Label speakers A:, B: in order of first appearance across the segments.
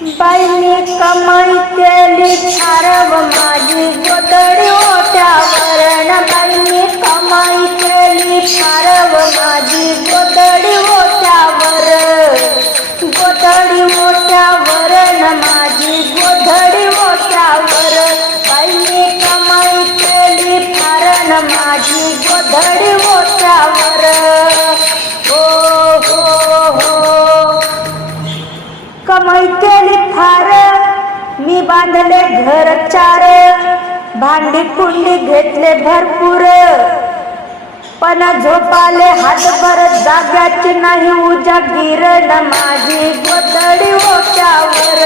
A: बाईने कमाई केली फारव माझी गोतडी ओट्यावर वरण बाईने कमाई केली फारव माझी गोदडी ओट्यावर गोदडी ओट्यावर बांधले घर चार भांडी कुंडी घेतले भरपूर. पण झोपाले हात परत जाग्याची नाही उजा गिरण माझी गोदडी ओट्यावर.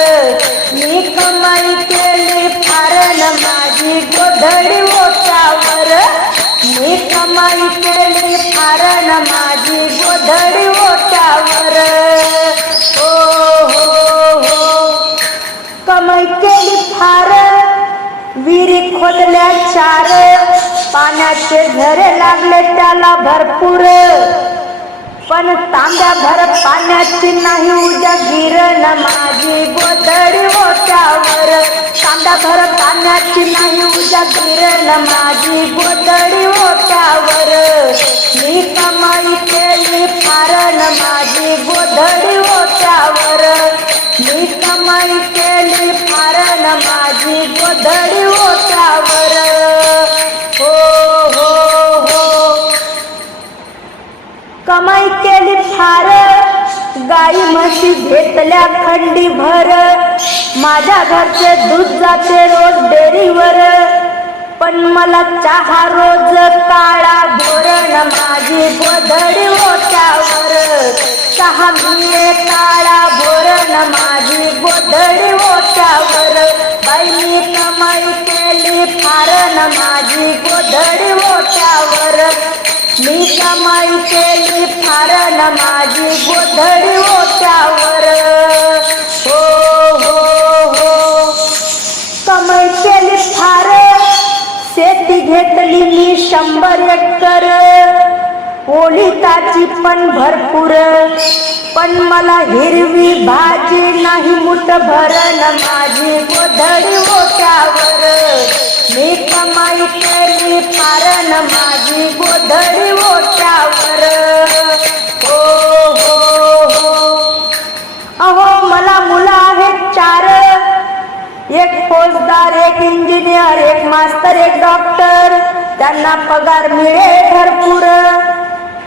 A: मी कमाई केली फार न माझी गोधडी ओट्यावर. मी कमाई केली फार न माझी गोधडी खोदल्या चार. पाण्याचे झरे लागले त्याला भरपूर. पण तांब्या भर पाण्याची नाही उद्या गिरण माझी गोदरी ओट्यावर. तांब्या भर पाण्याची नाही उद्या गिरण माझी गोदरी ओट्यावर. मी कमाई केली कारण माझी गोदडी ओट्यावर. मी कमाई केली कारण माझी गोदडी ओट्यावर. हार. गाई म्हशी घेतल्या खंडी भर. माझ्या घरचे दूध जाते रोज डेरीवर पण मला चहा रोज काळा भोरण माझी बदडी ओट्यावर. चहा मिळे काळा भोरण माझी बदडी ओट्यावर. बाईनी कमाई केली फारण माझी बदडी ओट्यावर. मी कमाई केली फार न माझी गोधडी होत्यावर हो हो हो. कमाई केली फार शेती घेतली मी शंभर एकर. ओलिताची पण भरपूर. पण मला हिरवी भाजी नाही मुठ भरण माझी गोधडी ओट्यावर. मी कमाई केली पारण माझी गोधडी ओट्यावर. हो हो हो. अहो मला मुलं आहेत चार. एक फौजदार एक इंजिनियर एक मास्तर एक डॉक्टर. त्यांना पगार मिळेल भरपूर.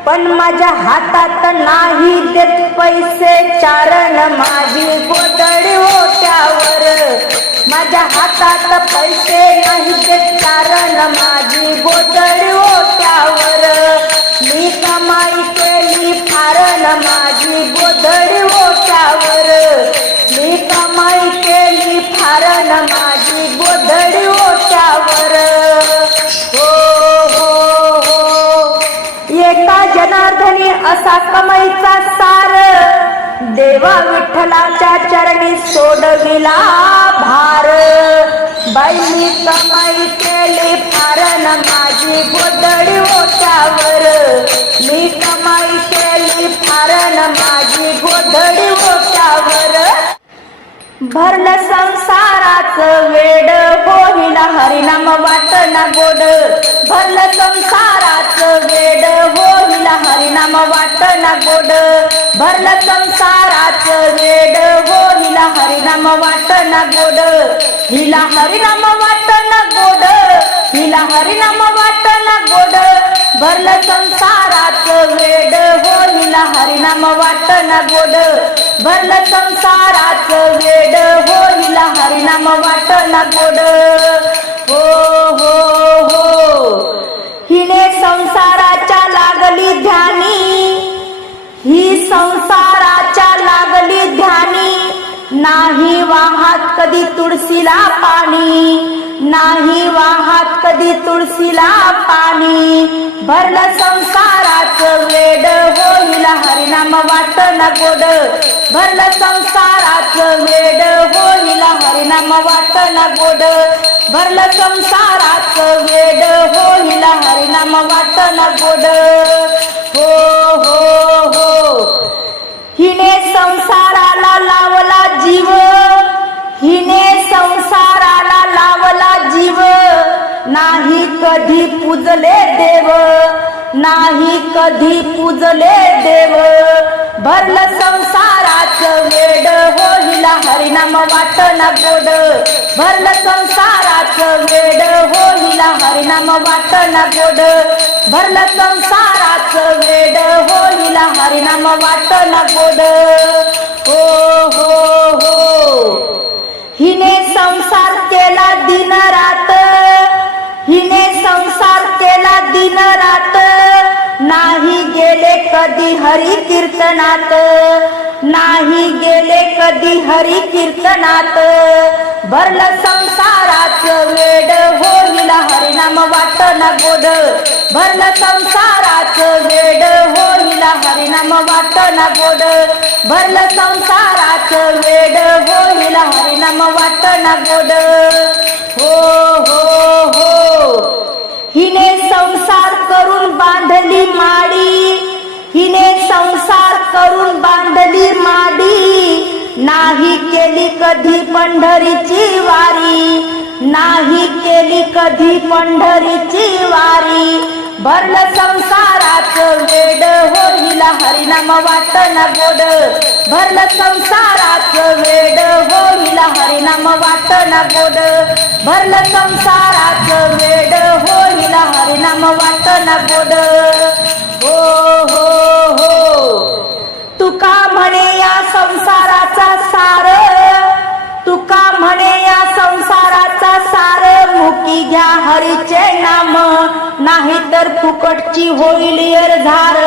A: पण माझ्या हातात नाही देत पैसे चारण माझी गोदडी ओट्यावर माझ्या हातात पैसे नाही ते चारण माझी गोदडी ओट्यावर मी कमाई केली फारण न माझी गोदडी असा कमाईचा सार. देवा विठ्ठलाच्या चरणी सोडविला भार. बाईनी कमाई केली फार न माझी गोदडी ओट्यावर मी कमाई केली फार न माझी गोधडी भरलं संसाराच वेड होईना हरिनाम वाटना गोड. भरलं संसाराच वेड होईना हरिनाम वाटना गोड. भरलं संसाराच वेड होईना हरिनाम वाटना गोड. हिला हरिनाम वाटना गोड हिला हरिनाम वाटना गोड. भरलं संसारात वेड होईना हरिनाम वाटना गोड. भरलं संसारात वेड होईला हरिनाम वाटना गोड. हो हो हो. हिने संसाराच्या लागली ध्यानी. ही संसार नाही वाहात कधी तुळशीला पाणी. नाही वाहात कधी तुळशीला पाणी. भरलं संसाराच वेड होईल हरिनाम वाटना गोड. भरलं संसाराचं वेड होईल हरिनाम वाटना गोड. भरलं संसाराचं वेड होईल हरिनाम वाटना गोड. हो हो हो. हिने संसाराला लावला जीव. हिने संसाराला लावला जीव. नाही कधी पूजले देव. नाही कधी पूजले देव. भरलं संसाराच वेड होईला हरिनाम वाटण गोड. भरलं संसाराच वेड होईला हरिनाम वाटण गोड. भरलं संसाराच वेड होईला हरिनाम वाटण गोड. हो हो हो. हिने संसार केला दिन रात. हिने संसार केला दिन रात. कधी हरी कीर्तनात नाही गेले कधी हरी कीर्तनात भरलं संसाराचं वेड होईल हरिनाम वाटना गोड. भरलं संसाराचं वेड होईल हरिनाम वाटना गोड. भरलं संसाराचं वेड होईल हरिनाम वाटना गोड. हो हो हो. हिने संसार करून बांधली माडी. हिने संसार करून बांधली माडी. नाही केली कधी पंढरीची वारी नाही केली कधी पंढरीची वारी. भरलं संसाराच वेड होईला हरिनाम वाटण गोड. भरलं संसाराच वेड होईला हरिनाम वाटण गोड. भरलं संसाराच वेड होईला हरिनाम वाटण गोड. हो हो. तुका म्हणे या संसाराचा सार. तुका म्हणे या संसाराचा सार. मुकी घ्या हरीचे नाम. नाही तर फुकटची होईल यर झार.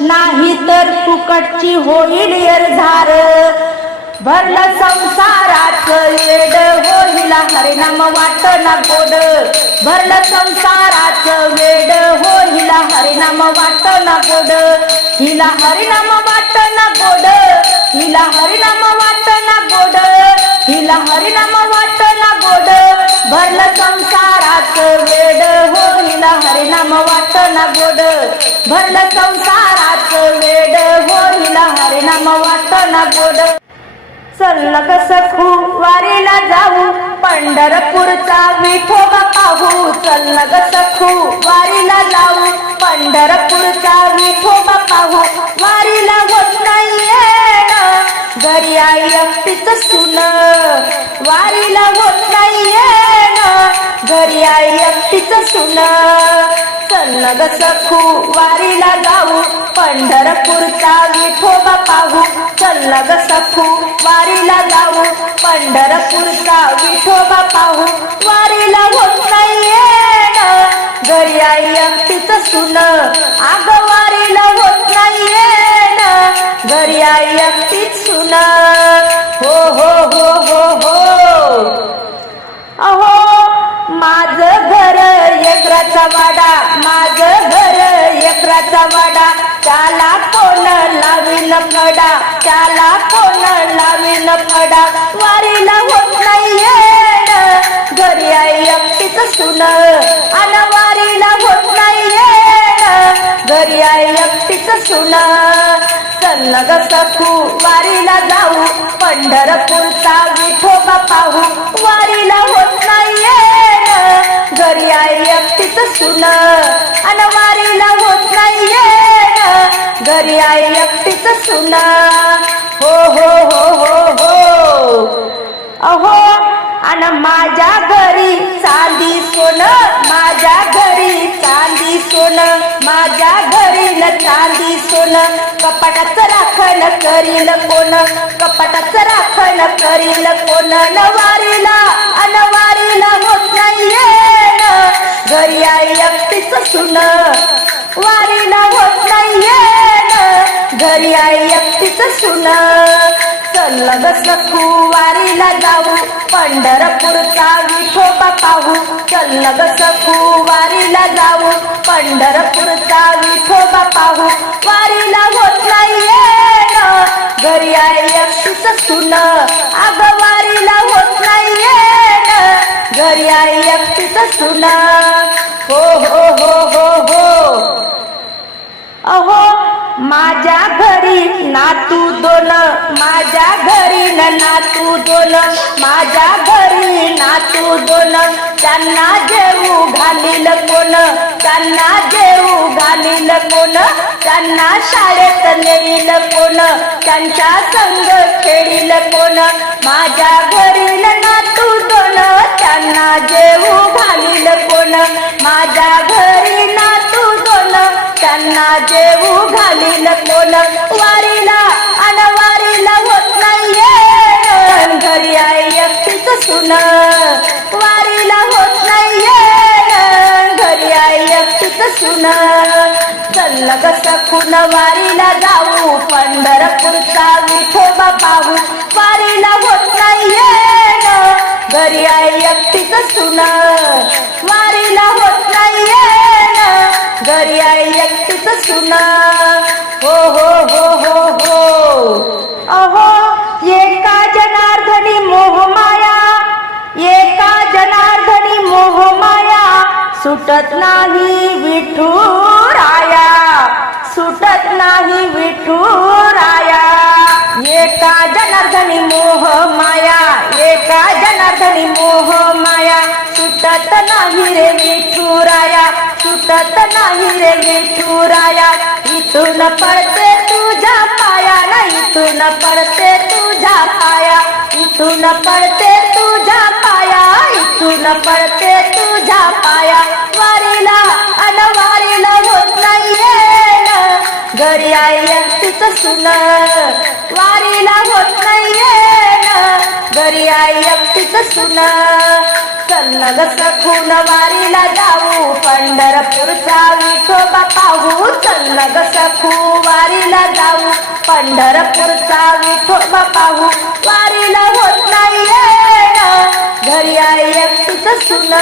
A: नाही तर फुकटची होईल यर झार. भरलं संसारात वेड होईला. हरिनाम वाटना गोड. भरलं संसारात वेड होईला. हरिनाम वाटना गोड. हिला हरिनाम वाटना गोड. हिला हरिनाम वाटना गोड. हिला हरिनाम वाटना गोड. भरलं संसारात वेड होईला. हरिनाम वाटना गोड. भरलं संसारात वेड होईला. हरिनाम वाटना गोड. चल सखू वारीला जाऊ. पंढरपूरचा विठोबा पाहू. चल सखू वारीला जाऊ. पंढरपूरचा विठोबा पाहू. वारीला होत नाहीये घरी आई एकटीच सुन वारीला होत नाही घरी आई एकटीच सुन चल ग सखू वारीला जाऊ. पंढरपूरचा विठोबा पाहू. चल ग सखू वारीला जाऊ. पंढरपूरचा विठोबा पाहू. वारीला होत नाही घरी आई एकटीच सुन आग वारीला होत नाहीये घरी आई एकटीच हो हो हो हो हो. अहो माझं घर एकराचा वाडा माझं घर एकराचा वाडा. त्याला कोण लावीन फडा त्याला कोण लावीन फडा वारीला होत नाहीये घरी आई एकटीच सुन अन वारीला होत नाहीये घरी आई एकटीच सुन. चल ग सखू वारीला जाऊ. पंढरपूरचा विठोबा पाहू. वारीला होत नाहीये न घरी आई एकटीच अन वारीला होत नाहीये न घरी आई एकटीच हो हो हो हो हो. अहो अन माझ्या घरी चांदी सोनं माझ्या घरी चांदी सोनं माझ्या घरी न चांदी सोनं. कपाटाचं राखण करील कोण? कपाटाचं राखण करील कोण? नवारीला अनवारीला होत नाहीये. घरी आई एकटीच सुन वारीला होत नाहीये घरी आई एकटीच सुन चल सखू वारीला जाऊ. पंढरपूरचा विठोबा पाहू. चल सखू वारीला जाऊ. पंढरपूरचा विठोबा पाहू. वारीला होत नाहीये घरी आई एकटीच सुन अग वारीला होत नाहीये घरी आई एकटीच सुना हो हो हो हो हो. अहो माझ्या घरी नातू दोन माझ्या घरी न नातू दोन माझ्या घरी नातू दोन. त्यांना जेऊ घालील कोण त्यांना जेऊ घालील कोण त्यांना शाळेत नेईल कोण त्यांच्या संग खेळील कोण. माझ्या घरी न नातू दोन त्यांना जेऊ घालील कोण. माझ्या घरी त्यांना जेवू घालील नको वारीला अनवारीला होत नाहीये. घरी आई एकटीच सुन. वारीला होत नाहीये. घरी आई एकटीच सुन. चल ग सखून वारीला जाऊ. पंढरपूरचा विठोबा पाहू. वारीला होत नाहीये. घरी आई एकटीच सुन. वारीला होत नाहीये. घरी आई एकटीच सुना हो हो हो हो हो. अहो एका जनार्दनी मोहमाया एका जनार्दनी मोहमाया सुटत नाही विठुराया सुटत नाही विठुराया एका जनार्दनी मोहमाया एका जनार्दनी मोहमाया सुटत नाही रे विठुराया सुटत नाही रे विठुराया इथून पडते तुझ्या पाया नाही इथून पडते तुझ्या पाया. इथून पडते तुझ्या पाया इथून पडते तुझ्या पाया. वारीला अनवारीला होत नाहीये घरी आई तिचं सुन. वारीला होत नाहीये ना. घरी आई एकटीच सुन. चल ग सखून वारीला जाऊ पंढरपूरचा विठोबा पाहू. चल ग सखू वारीला जाऊ पंढरपूरचा विठोबा पाहू. वारीला होत नाहीये घरी आई एकटीच सुन.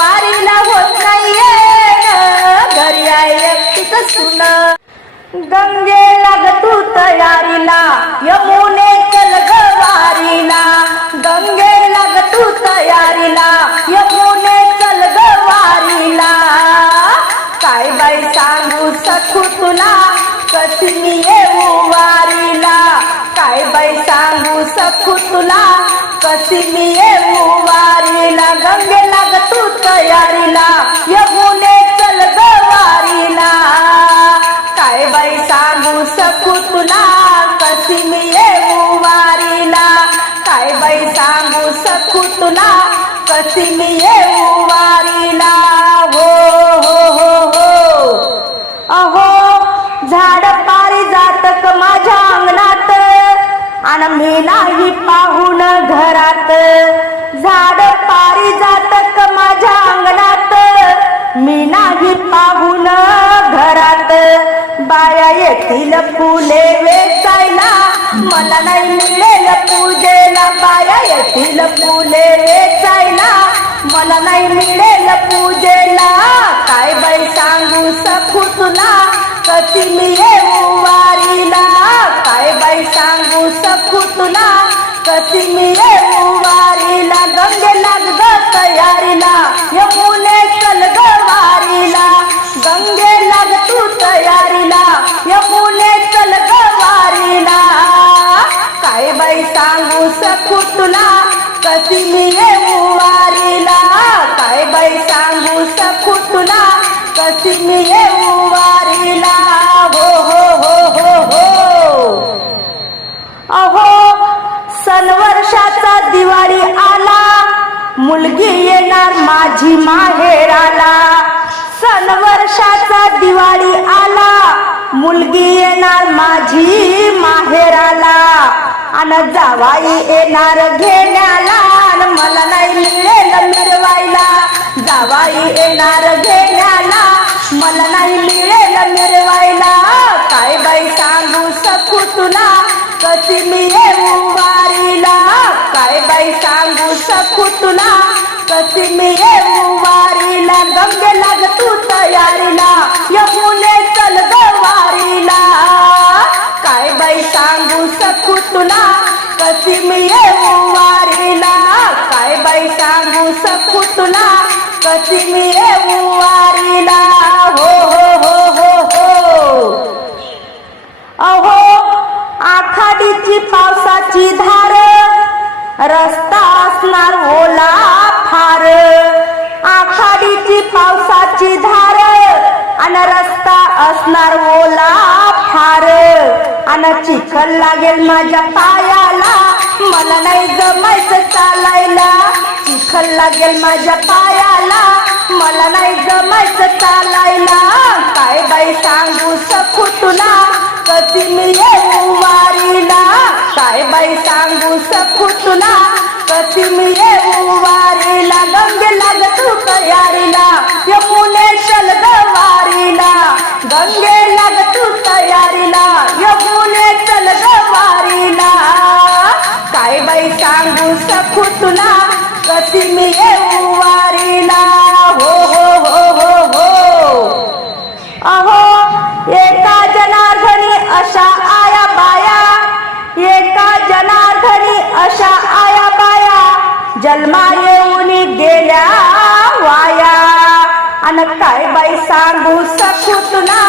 A: वारीला होत नाहीये घरी आई एकटीच सुन. गंगे लाग तू तयारीला यमुने चल ग वारीला गंगे लाग तू तयारीला. यमुने चल ग वारीला. काय बाई सांगू सखू तुला? कशी मी येऊ वारीला? काय बाई सांगू सखू तुला? कशी मी येऊ वारीला? गंगे लाग तू तयारीला. यमुने चल ग वारीला. तुला कशी मी येऊ वारीला? हो हो हो हो. अहो झाड पारी जातक माझ्या अंगणात आणि मी नाही पाहून घरात. झाड पारी जातक माझ्या अंगणात मी नाही पाहून घरात. बाया येतील फुले वेचायला. मला नाही मिळेल पूजेला. बाया येतील फुले वेचायला. मला नाही मिळेल पूजेला. काय बाई सांगू सकू तुला कधी मी येऊ वारीला. काय बाई सांगू सकू तुला कशी मी येऊ वारीला. गंगे लाग ग तयारीला. यमुने चल ग वारीला गंगे लाग तू कशी उवारीला वारीला काय बाई सांगू सकू तुला कशी वारीला हो हो हो हो हो. अहो सन वर्षाचा दिवाळी आला. मुलगी येणार माझी माहेराला. सन वर्षाचा दिवाळी आला. मुलगी येणार माझी माहेराला. अन जावाई येणार घेण्याला. अन मला नाही मिळेल मिरवायला. जावाई येणार घेण्याला. मला नाही मिळेल मिरवायला. काय बाई सांगू सकू तुला कशी मी येऊ वारीला? काय बाई सांगू सकू तुला कशी मी येऊ वारीला? गंगे लाग तू तयारीला. यमुने चल गवारीला. काय बाई सांगू सकू तुला? कशी मी येऊ वारीला काय बाई सांगू सकू तुला? कशी मी येऊ वारीला हो हो हो हो हो. अहो आखाडीची पावसाची धार रस्ता असणार ओला फार. आखाडीची पावसाची धार आणि रस्ता असणार ओला फार. आणि चिखल लागेल माझ्या पायाला. मला नाही जमायचं चालायला. चिखल लागेल माझ्या पायाला. मला नाही जमायचं चालायला. काय बाई सांगू सकू तुला कधी मी येऊ वारीला. काय बाई सांगू सकू तुला कसिम येऊ वारीला गंगे लाग तू तयारीला यमुने चल वारीला गंगे लाग तू तयारीला यमुने चल ग वारीला काय बाई सांगू सखू तुला कसिम येऊ वारीला हो हो हो हो हो. अहो एका जनार्दनी अशा आया बाया एका जनार्दनी अशा आया जन्मा येऊन गेल्या वाया. आणि काय बाई सांगू सकू तुला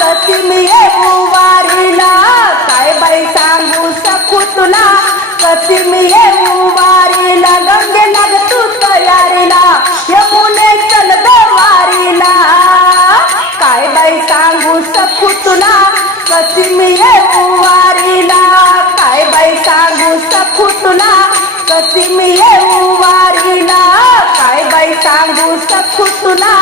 A: कशी मी येऊ वारीला. काय बाई सांगू सकू तुला कशी मी येऊ वारीला. गंगे लाग तू तयारीला यमुने चल ग वारीला. काय बाई सांगू सकू तुला कशी मी येऊ वारीला. काय बाई सांगू सकू तुला कशी मी येऊ वारीला? काय बाई सांगू सखू तुला?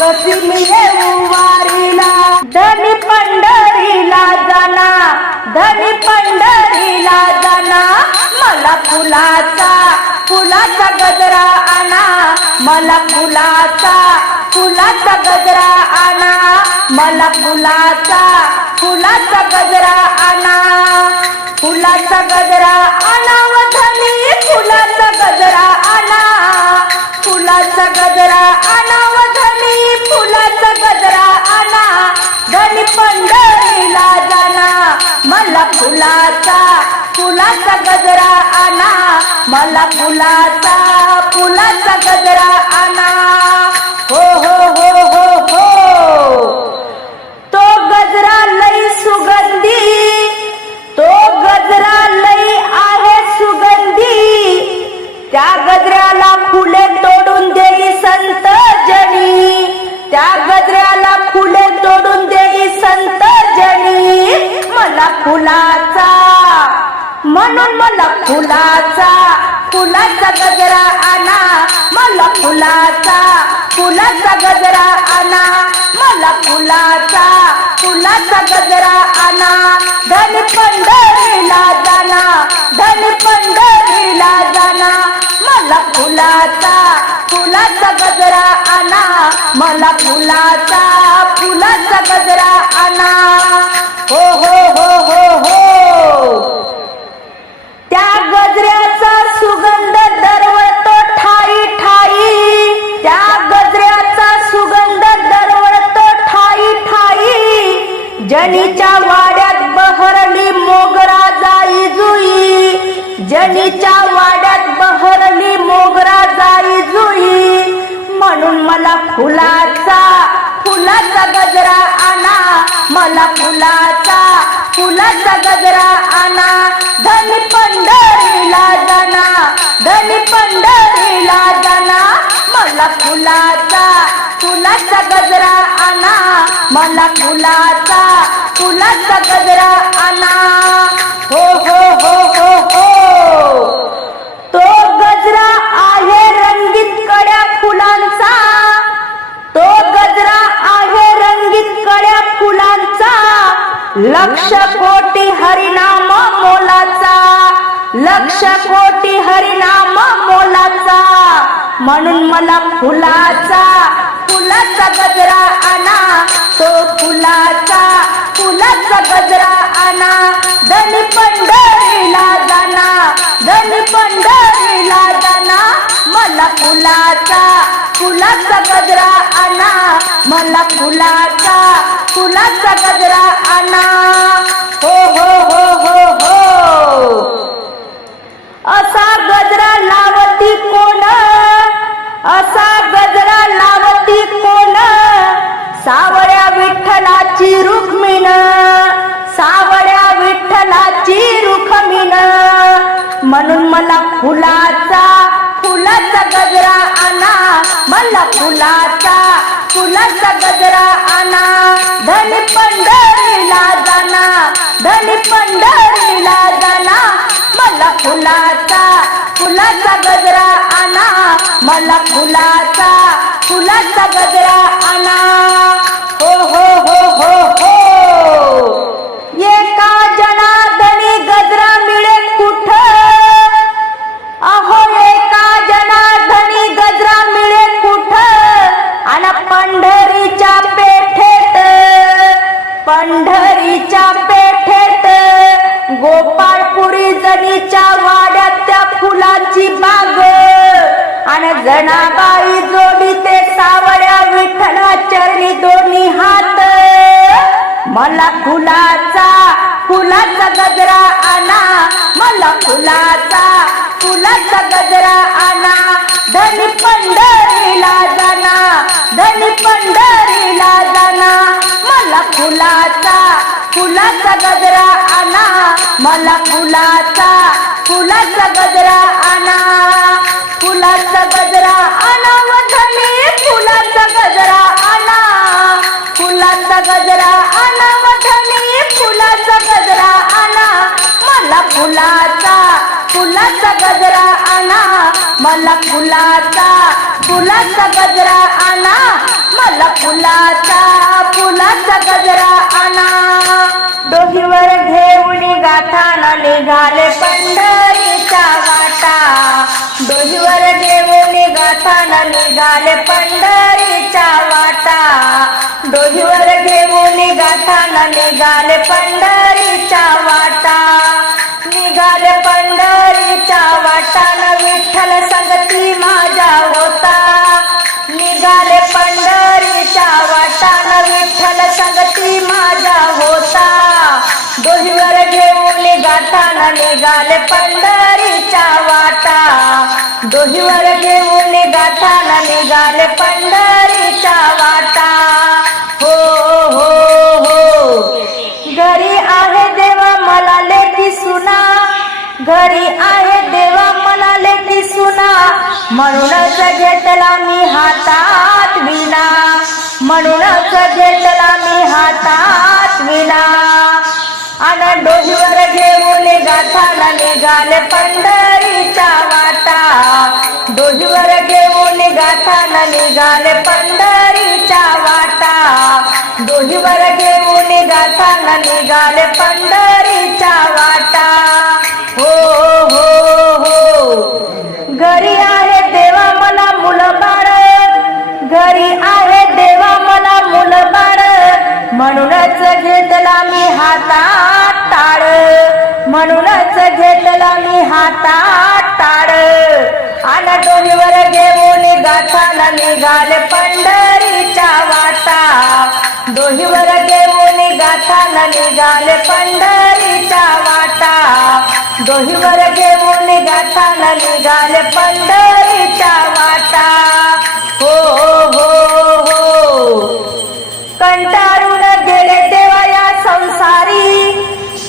A: कशी मी येऊ वारीला? धनी पंढरीला जाना धनी पंढरीला जाना मला फुलाचा फुलाचा गजरा आणा मला फुलाचा फुलाचा गजरा आणा मला फुलाचा फुलाचा गजरा आणा. फुलाचा गजरा आला वधनी फुलाचा गजरा आणा. फुलाचा गजरा आला वधनी फुलाचा गजरा आणा. धनी पंढरीला जाना मला फुलाचा फुलाचा गजरा आणा. मला फुलाचा फुलाचा गजरा आणा. हो हो हो हो हो. गजऱ्याला फुले तोडून देई संत जनी. त्या गजऱ्याला फुले तोडून देई संत जनी. मला फुलाचा म्हणून मला फुलाचा फुलाचा गजरा आणा मला फुलाचा फुलाचा गजरा आणा मला फुलाचा फुलाचा गजरा आणा. धन पंढरीला जाना धन पंढरीला जाना मला फुलाचा फुलाचा गजरा आणा मला फुलाचा फुलाचा गजरा आणा. हो हो हो हो हो. त्या गजऱ्या जनीच्या वाड्यात बहरली मोगरा जाई जुई. जनीच्या वाड्यात बहरली मोगरा जाई जुई. म्हणून मला फुलाचा फुलाचा गजरा आणा. मला फुलाचा फुलाचा गजरा आणा. धन पंढरीला जाना धन पंढरीला जाना मला फुलाचा फुलाचा गजरा आणा. मला फुलाचा फुलाचा गजरा आणा. हो हो हो हो हो. लक्ष कोटी हरिनाम मोलाचा. लक्ष कोटी हरिनाम मोलाचा. म्हणून मला फुलाचा फुलाचा गजरा आणा. तो फुलाचा फुलाचा गजरा आणा. धन पंढरीला जाना धन पंढरीला मला फुलाचा फुलाचा गजरा आणा. मला फुलाचा फुलाचा गजरा आणा. हो हो हो हो हो. असा गजरा लावती कोण? असा गजरा लावती कोण? सावळ्या विठ्ठलाची रुक्मिण. सावळ्या विठ्ठलाची रुक्मिण. म्हणून मला फुलाचा फुलाचा गजरा आणा. मला फुलाचा फुलाचा गजरा आणा. धनी पंढरीला जाना धनी पंढरीला जाना मला फुलाचा फुलाचा गजरा आणा. मला फुलाचा फुलाचा गजरा आणा. हो हो हो हो हो. गोपाळपुरी वाड्यात त्या फुलाची बाग. आणि जनाबाई जोडी ते सावळ्या विठ्ठला चरणी दोन्ही हात. मला फुलाचा फुलाचा गजरा आणा. मला फुलाचा फुलाचा गजरा आणा. धनी पंढरीला जाना धनी पंढरीला जाना. मला फुलाचा फुलाचा गजरा आणा मला फुलाचा फुलाचा गजरा आणा. फुलाचा गजरा आणा व फुलाचा गजरा आणा. फुलाचा गजरा आणा व फुलाचा फुलाचा फुलाचा गजरा आणा. मला फुलाचा फुलाचा गजरा आणा. मला फुलाचा फुलाचा गजरा आणा. डोहीवर घेऊन गाठाना निघाले पंढरीचा वाटा. डोहीवर घेऊन गाठाना निघाले पंढरीचा वाटा. डोहीवर घेऊन गाठाना निघाले पंढरीचा वाटा. त्यांच्या वाटान विठ्ठल संगती माझ्या होता. निघाले पंढरीच्या वाटान विठ्ठल संगती माझ्या होता. दोहीवर घेऊन गाठाना निघाले पंढरीच्या वाटा. दोहीवर घेऊन गाठाना निघाले पंढरीच्या वाटा. हो हो हो. घरी आहे देवा मला लेखी सुना. घरी आहे देवा म्हणाले की सुना. म्हणूनच घेतला मी हातात विना म्हणूनच घेतला मी हातात विना आणि डोहीवर घेऊन गाथाला निघाले पंढरीचा वाटा. डोहीवर घेऊन गाथाला निघाले पंढरीचा वाटा. डोहीवर घेऊन गाथाला निघाले पंढरीचा वाटा. हो हो हो. घरी आहे देवा मला मुलं बाळ. घरी आहे देवा मला मुलं बाळ. म्हणूनच घेतला मी हातात टाळ. म्हणूनच घेतला मी हातात टाळ. आणि डोहीवर घेऊन गाताना निघाले पंढरीच्या वाटा. डोहीवर घेऊन गाठाला निघाले पंढरीच्या वाटा. दोहीवर घेऊन निघाताना निघाले पंढरीचा वाटा. हो हो हो. कंटाळून गेले देवाया संसारी.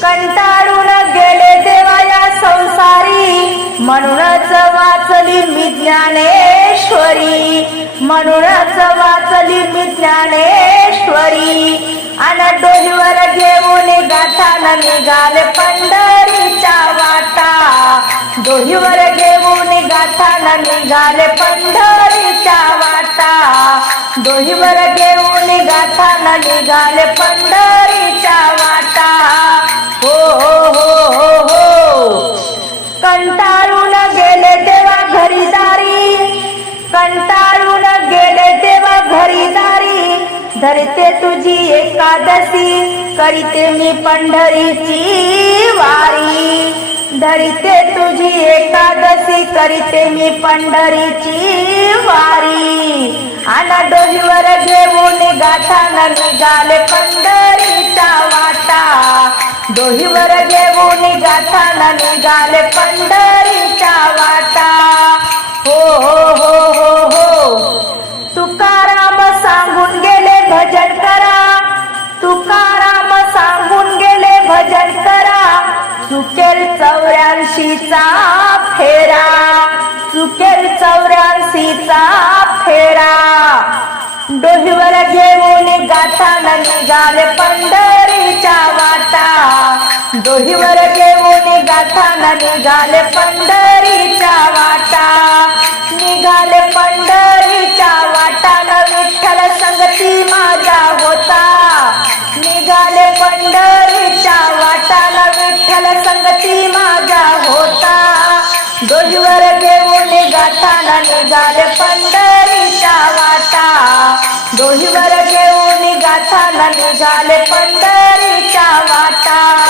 A: कंटाळून गेले देवाया संसारी. म्हणूनच वाचली मी ज्ञानेश्वरी. म्हणूनच वाचली मी ज्ञानेश्वरी. आणि डोलीवर घेऊन गाताना निघाले पंढरीच्या वाटा. डोलीवर घेऊन गाताना निघाले पंढरीच्या वाटा. डोलीवर घेऊन गाताना निघाले पंढरीच्या वाटा. हो हो हो हो. धरते तुझी एकादशी करीते मी पंढरीची वारी. धरिते तुझी एकादशी करीते मी पंढरीची वारी. आना डोलीवर घेऊन गाठाला निघाले पंढरीचा वाटा. डोहीवर घेऊन गाठाला निघाले पंढरीचा वाटा. हो हो हो हो हो हो. भजन करा. तुकाराम सांगून गेले भजन करा. चुकेल चौऱ्याऐंशीचा फेरा. चुकेल चौऱ्याऐंशीचा फेरा. डोहीवर घेऊन गाताना निघाले पंढर. पंढरीच्या वाटा. दोहीवर घेऊन गाठाला निघाले पंढरीच्या वाटा. निघाले पंढरीच्या वाटाला विठ्ठल संगती माझा होता. निघाले पंढरीच्या वाटाला विठ्ठल संगती माझा होता. दोहीवर घेऊन गाठाला निघाले पंढरीच्या वाटा. डोलीवर घेऊन गाठाला निघाले पंढरीच्या वाटा.